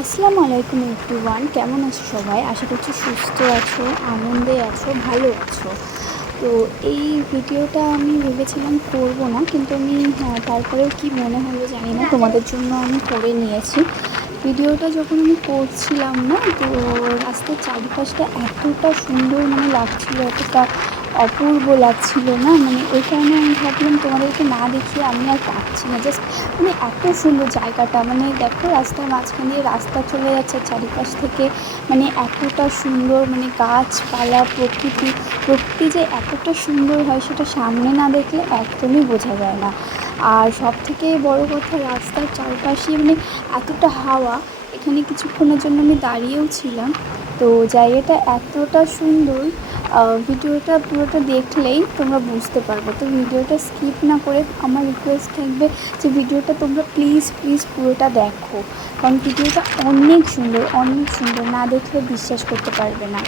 আসসালামু আলাইকুম এভরিওয়ান, কেমন আছো সবাই? আশা করছি সুস্থ আছো, আনন্দে আছো, ভালো আছো। তো এই ভিডিওটা আমি ভেবেছিলাম করব না, কিন্তু আমি তারপরেও কি মনে হলো জানি না, তোমাদের জন্য আমি করে নিয়েছি। ভিডিওটা যখন আমি করছিলাম না, তো রাস্তার চারিপাশটা এতটা সুন্দর লাগছিল, এতটা অপূর্ব লাগছিল না, ওই কারণে আমি ভাবলাম তোমাদেরকে না দেখিয়ে আমি আর পারছি না। জাস্ট এত সুন্দর জায়গাটা, দেখো রাস্তার মাঝখান দিয়ে রাস্তা চলে যাচ্ছে, চারিপাশ থেকে এতটা সুন্দর, গাছপালা, প্রকৃতি যে এতটা সুন্দর হয় সেটা সামনে না দেখলে একদমই বোঝা যায় না। আর সব থেকে বড় কথা, রাস্তার চারপাশে এতটা হাওয়া। এখানে কিছুক্ষণের জন্য আমি দাঁড়িয়েও ছিলাম। তো জায়গাটা এতটা সুন্দর, ভিডিওটা পুরোটা দেখলেই তোমরা বুঝতে পারবে। তো ভিডিওটা স্কিপ না করে আমার রিকোয়েস্ট থাকবে যে ভিডিওটা তোমরা প্লিজ পুরোটা দেখো, কারণ ভিডিওটা অনেক সুন্দর, অনেক সুন্দর, না দেখলে বিশ্বাস করতে পারবে না।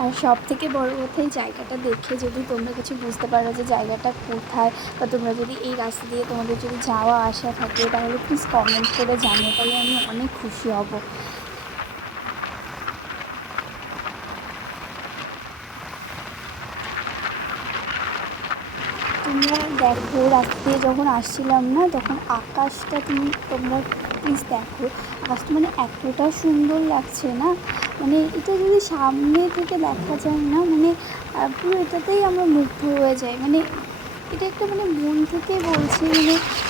আর সব থেকে বড় কথা, এই জায়গাটা দেখে যদি তোমরা কিছু বুঝতে পারো যে জায়গাটা কোথায়, বা তোমরা যদি এই রাস্তা দিয়ে তোমাদের যদি যাওয়া আসা থাকে, তাহলে প্লিজ কমেন্ট করে জানিও, তাহলে আমি অনেক খুশি হব। তোমরা দেখো, রাস্তা দিয়ে যখন আসছিলাম না, তখন আকাশটা তোমরা প্লিজ দেখো। আকাশটা এতটা সুন্দর লাগছে না, এটা যদি সামনে থেকে দেখা যায় না, পুরো এটাতেই আমরা মুগ্ধ হয়ে যাই। এটা একটা মন থেকে বলছি,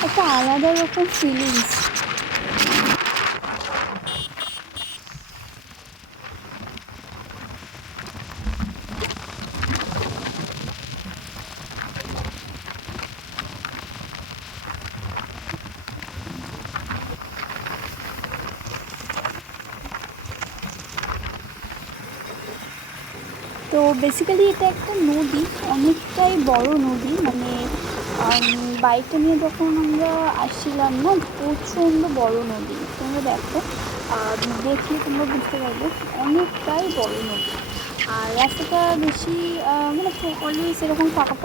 একটা আলাদা রকম ফিলিংস। তো বেসিক্যালি এটা একটা নদী, অনেকটাই বড় নদী। বাইকটা নিয়ে যখন আমরা আসছিলাম না, প্রচণ্ড বড় নদী। তোমরা দেখো, দেখলে তোমরা বুঝতে পারবে অনেকটাই বড় নদী। আর রাস্তাটা বেশি অলওয়েজ এরকম ফাঁকা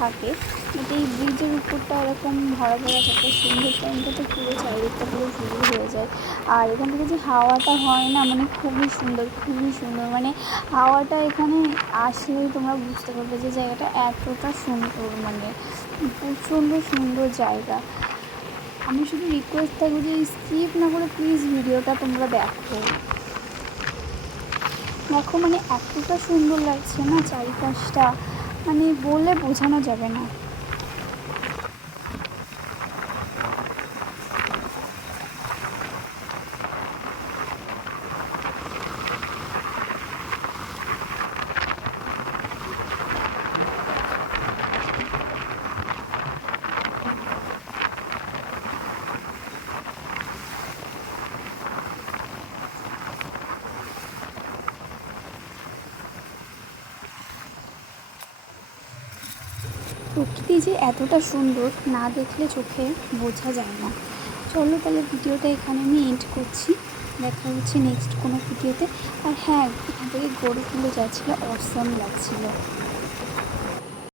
থাকে, বাট এই ব্রিজের উপরটা এরকম ভরা থাকে। সন্ধ্যের টাইমটা তো পুরো চারিদিকটা পুরো ভিড় হয়ে যায়। আর এখান থেকে যে হাওয়াটা হয় না, খুবই সুন্দর, খুবই সুন্দর। হাওয়াটা এখানে আসলেই তোমরা বুঝতে পারবে যে জায়গাটা এতটা সুন্দর, প্রচণ্ড সুন্দর জায়গা। আমি শুধু রিকোয়েস্ট থাকবো যে স্কিপ না করে প্লিজ ভিডিওটা তোমরা দেখো। দেখো এতটা সুন্দর লাগছে না চারিপাশটা, বলে বোঝানো যাবে না। প্রকৃতি যে এতটা সুন্দর, না দেখলে চোখে বোঝা যায় না। চলো তাহলে ভিডিওটা এখানে আমি এন্ড করছি। দেখা হচ্ছে নেক্সট কোনো ভিডিওতে। আর হ্যাঁ, এখান থেকে গরুগুলো যাচ্ছিলো, অসম লাগছিলো।